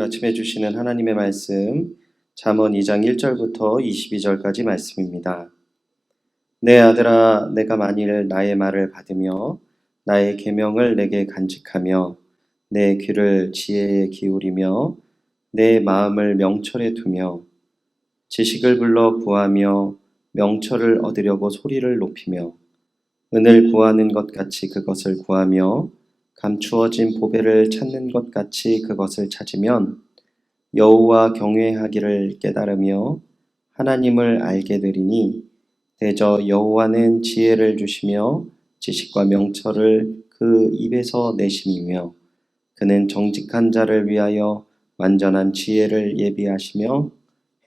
오늘 아침에 주시는 하나님의 말씀 잠언 2장 1절부터 22절까지 말씀입니다. 내 아들아, 내가 만일 나의 말을 받으며 나의 계명을 내게 간직하며 내 귀를 지혜에 기울이며 내 마음을 명철에 두며 지식을 불러 구하며 명철을 얻으려고 소리를 높이며 은을 구하는 것 같이 그것을 구하며 감추어진 보배를 찾는 것 같이 그것을 찾으면 여호와 경외하기를 깨달으며 하나님을 알게 되리니 대저 여호와는 지혜를 주시며 지식과 명철을 그 입에서 내심이며 그는 정직한 자를 위하여 완전한 지혜를 예비하시며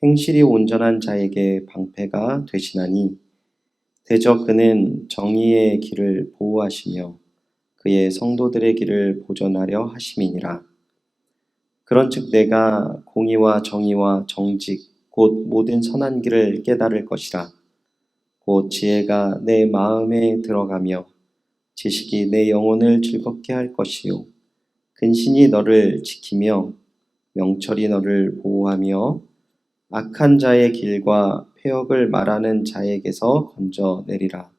행실이 온전한 자에게 방패가 되시나니 대저 그는 정의의 길을 보호하시며 그의 성도들의 길을 보존하려 하심이니라. 그런즉 내가 공의와 정의와 정직 곧 모든 선한 길을 깨달을 것이라. 곧 지혜가 내 마음에 들어가며 지식이 내 영혼을 즐겁게 할 것이요 근신이 너를 지키며 명철이 너를 보호하며 악한 자의 길과 폐역을 말하는 자에게서 건져내리라.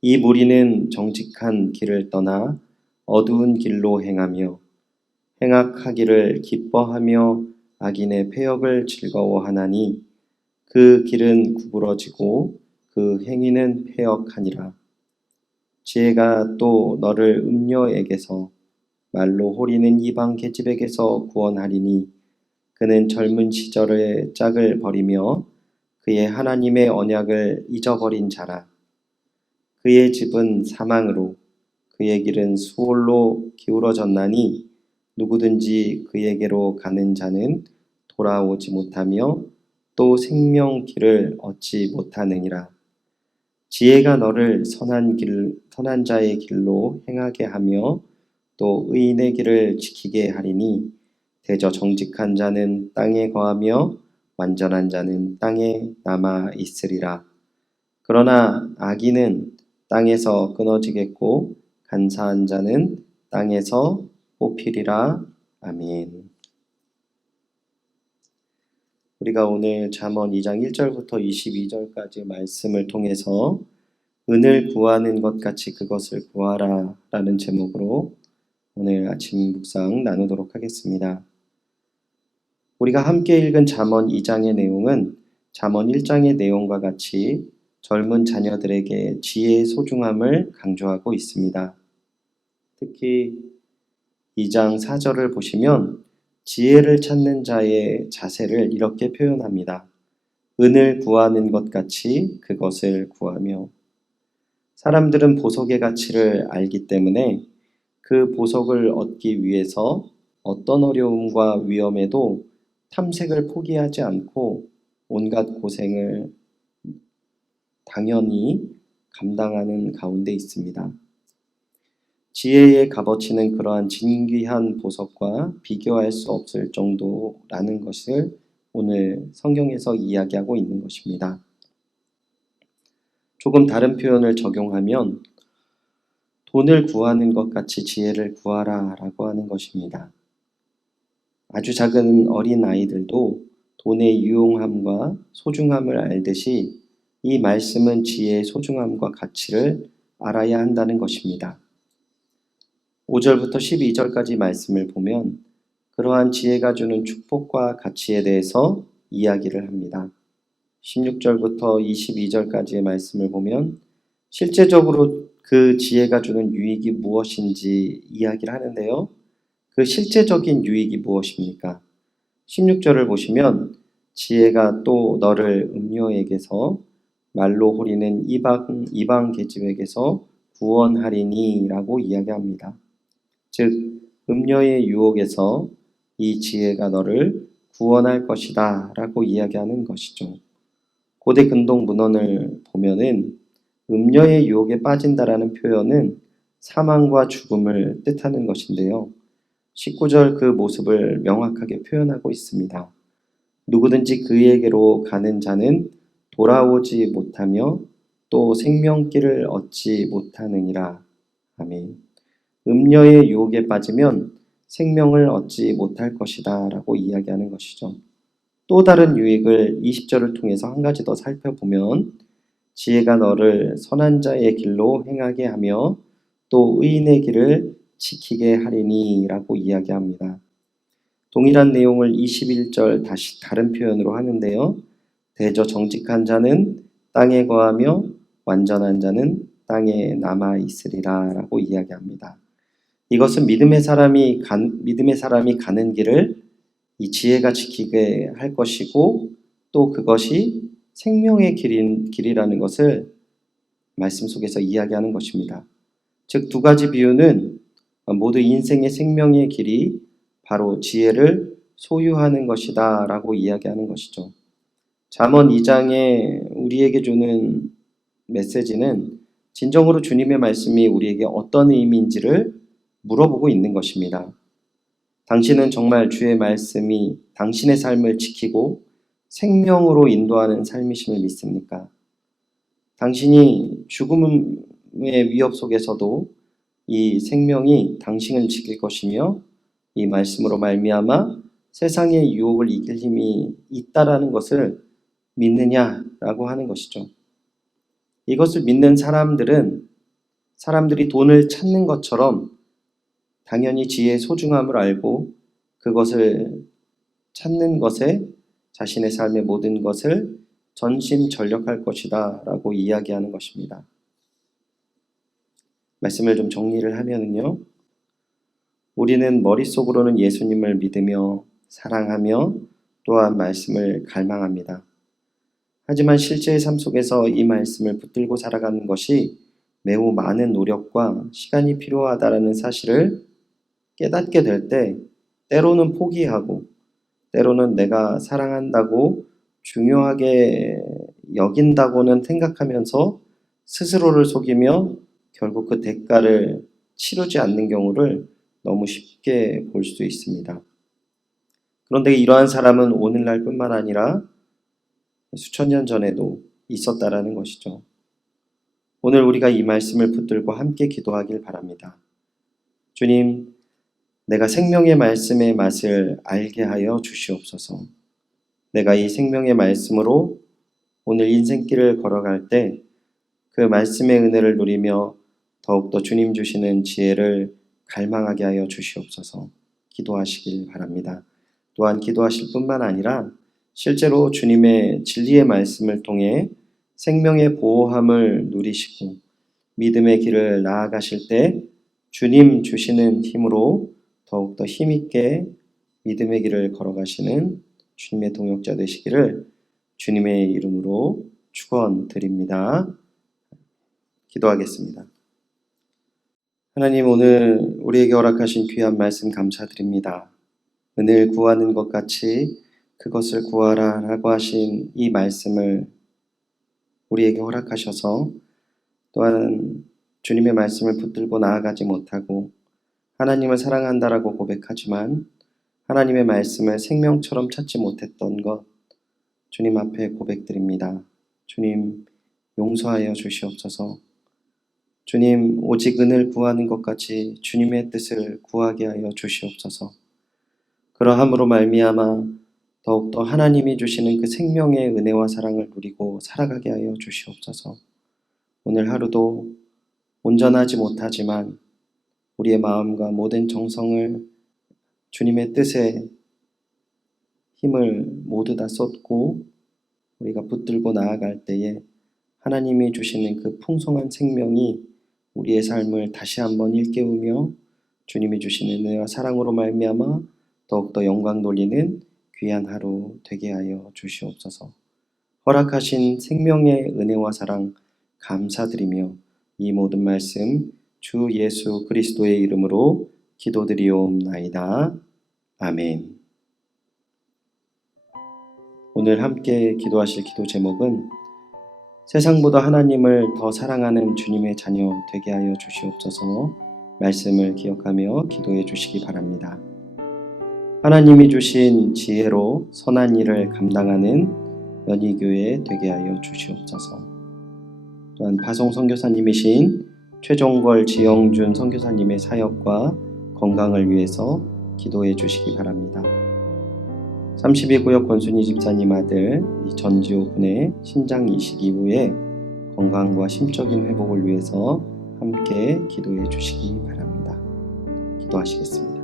이 무리는 정직한 길을 떠나 어두운 길로 행하며 행악하기를 기뻐하며 악인의 폐역을 즐거워하나니 그 길은 구부러지고 그 행위는 패역하니라. 지혜가 또 너를 음녀에게서 말로 호리는 이방 계집에게서 구원하리니 그는 젊은 시절의 짝을 버리며 그의 하나님의 언약을 잊어버린 자라. 그의 집은 사망으로 그의 길은 수월로 기울어졌나니 누구든지 그에게로 가는 자는 돌아오지 못하며 또 생명길을 얻지 못하느니라. 지혜가 너를 선한 자의 길로 행하게 하며 또 의인의 길을 지키게 하리니 대저 정직한 자는 땅에 거하며 완전한 자는 땅에 남아 있으리라. 그러나 악인은 땅에서 끊어지겠고 간사한 자는 땅에서 뽑히리라. 아멘. 우리가 오늘 잠언 2장 1절부터 22절까지 말씀을 통해서 은을 구하는 것 같이 그것을 구하라 라는 제목으로 오늘 아침 묵상 나누도록 하겠습니다. 우리가 함께 읽은 잠언 2장의 내용은 잠언 1장의 내용과 같이 젊은 자녀들에게 지혜의 소중함을 강조하고 있습니다. 특히 2장 4절을 보시면 지혜를 찾는 자의 자세를 이렇게 표현합니다. 은을 구하는 것 같이 그것을 구하며. 사람들은 보석의 가치를 알기 때문에 그 보석을 얻기 위해서 어떤 어려움과 위험에도 탐색을 포기하지 않고 온갖 고생을 당연히 감당하는 가운데 있습니다. 지혜의 값어치는 그러한 진귀한 보석과 비교할 수 없을 정도라는 것을 오늘 성경에서 이야기하고 있는 것입니다. 조금 다른 표현을 적용하면 돈을 구하는 것 같이 지혜를 구하라 라고 하는 것입니다. 아주 작은 어린 아이들도 돈의 유용함과 소중함을 알듯이 이 말씀은 지혜의 소중함과 가치를 알아야 한다는 것입니다. 5절부터 12절까지 말씀을 보면 그러한 지혜가 주는 축복과 가치에 대해서 이야기를 합니다. 16절부터 22절까지의 말씀을 보면 실제적으로 그 지혜가 주는 유익이 무엇인지 이야기를 하는데요. 그 실제적인 유익이 무엇입니까? 16절을 보시면 지혜가 또 너를 음녀에게서 말로 호리는 이방 계집에게서 구원하리니 라고 이야기합니다. 즉 음녀의 유혹에서 이 지혜가 너를 구원할 것이다 라고 이야기하는 것이죠. 고대 근동 문헌을 보면은 음녀의 유혹에 빠진다라는 표현은 사망과 죽음을 뜻하는 것인데요. 19절 그 모습을 명확하게 표현하고 있습니다. 누구든지 그에게로 가는 자는 돌아오지 못하며 또 생명길을 얻지 못하느니라. 아멘. 음녀의 유혹에 빠지면 생명을 얻지 못할 것이다 라고 이야기하는 것이죠. 또 다른 유익을 20절을 통해서 한 가지 더 살펴보면 지혜가 너를 선한 자의 길로 행하게 하며 또 의인의 길을 지키게 하리니 라고 이야기합니다. 동일한 내용을 21절 다시 다른 표현으로 하는데요. 대저 정직한 자는 땅에 거하며 완전한 자는 땅에 남아 있으리라 라고 이야기합니다. 이것은 믿음의 사람이 가는 길을 이 지혜가 지키게 할 것이고 또 그것이 생명의 길이라는 것을 말씀 속에서 이야기하는 것입니다. 즉 두 가지 비유는 모두 인생의 생명의 길이 바로 지혜를 소유하는 것이다 라고 이야기하는 것이죠. 잠언 2장에 우리에게 주는 메시지는 진정으로 주님의 말씀이 우리에게 어떤 의미인지를 물어보고 있는 것입니다. 당신은 정말 주의 말씀이 당신의 삶을 지키고 생명으로 인도하는 삶이심을 믿습니까? 당신이 죽음의 위협 속에서도 이 생명이 당신을 지킬 것이며 이 말씀으로 말미암아 세상의 유혹을 이길 힘이 있다라는 것을 믿느냐라고 하는 것이죠. 이것을 믿는 사람들이 돈을 찾는 것처럼 당연히 지혜의 소중함을 알고 그것을 찾는 것에 자신의 삶의 모든 것을 전심전력할 것이다 라고 이야기하는 것입니다. 말씀을 좀 정리를 하면은요. 우리는 머릿속으로는 예수님을 믿으며 사랑하며 또한 말씀을 갈망합니다. 하지만 실제의 삶 속에서 이 말씀을 붙들고 살아가는 것이 매우 많은 노력과 시간이 필요하다는 사실을 깨닫게 될 때 때로는 포기하고 때로는 내가 사랑한다고 중요하게 여긴다고는 생각하면서 스스로를 속이며 결국 그 대가를 치르지 않는 경우를 너무 쉽게 볼 수 있습니다. 그런데 이러한 사람은 오늘날 뿐만 아니라 수천 년 전에도 있었다라는 것이죠. 오늘 우리가 이 말씀을 붙들고 함께 기도하길 바랍니다. 주님, 내가 생명의 말씀의 맛을 알게 하여 주시옵소서. 내가 이 생명의 말씀으로 오늘 인생길을 걸어갈 때 그 말씀의 은혜를 누리며 더욱더 주님 주시는 지혜를 갈망하게 하여 주시옵소서. 기도하시길 바랍니다. 또한 기도하실 뿐만 아니라 실제로 주님의 진리의 말씀을 통해 생명의 보호함을 누리시고 믿음의 길을 나아가실 때 주님 주시는 힘으로 더욱더 힘있게 믿음의 길을 걸어가시는 주님의 동역자 되시기를 주님의 이름으로 축원드립니다. 기도하겠습니다. 하나님, 오늘 우리에게 허락하신 귀한 말씀 감사드립니다. 은혜를 구하는 것 같이 그것을 구하라 라고 하신 이 말씀을 우리에게 허락하셔서 또한 주님의 말씀을 붙들고 나아가지 못하고 하나님을 사랑한다라고 고백하지만 하나님의 말씀을 생명처럼 찾지 못했던 것 주님 앞에 고백드립니다. 주님 용서하여 주시옵소서. 주님 오직 은혜를 구하는 것 같이 주님의 뜻을 구하게 하여 주시옵소서. 그러함으로 말미암아 더욱더 하나님이 주시는 그 생명의 은혜와 사랑을 누리고 살아가게 하여 주시옵소서. 오늘 하루도 온전하지 못하지만 우리의 마음과 모든 정성을 주님의 뜻에 힘을 모두 다 쏟고 우리가 붙들고 나아갈 때에 하나님이 주시는 그 풍성한 생명이 우리의 삶을 다시 한번 일깨우며 주님이 주시는 은혜와 사랑으로 말미암아 더욱더 영광 돌리는 귀한 하루 되게 하여 주시옵소서. 허락하신 생명의 은혜와 사랑 감사드리며 이 모든 말씀 주 예수 그리스도의 이름으로 기도드리옵나이다. 아멘. 오늘 함께 기도하실 기도 제목은 세상보다 하나님을 더 사랑하는 주님의 자녀 되게 하여 주시옵소서. 말씀을 기억하며 기도해 주시기 바랍니다. 하나님이 주신 지혜로 선한 일을 감당하는 연희교회 되게 하여 주시옵소서. 또한 파송 선교사님이신 최종걸 지영준 선교사님의 사역과 건강을 위해서 기도해 주시기 바랍니다. 32구역 권순희 집사님 아들 전지호 군의 신장 이식 이후에 건강과 심적인 회복을 위해서 함께 기도해 주시기 바랍니다. 기도하시겠습니다.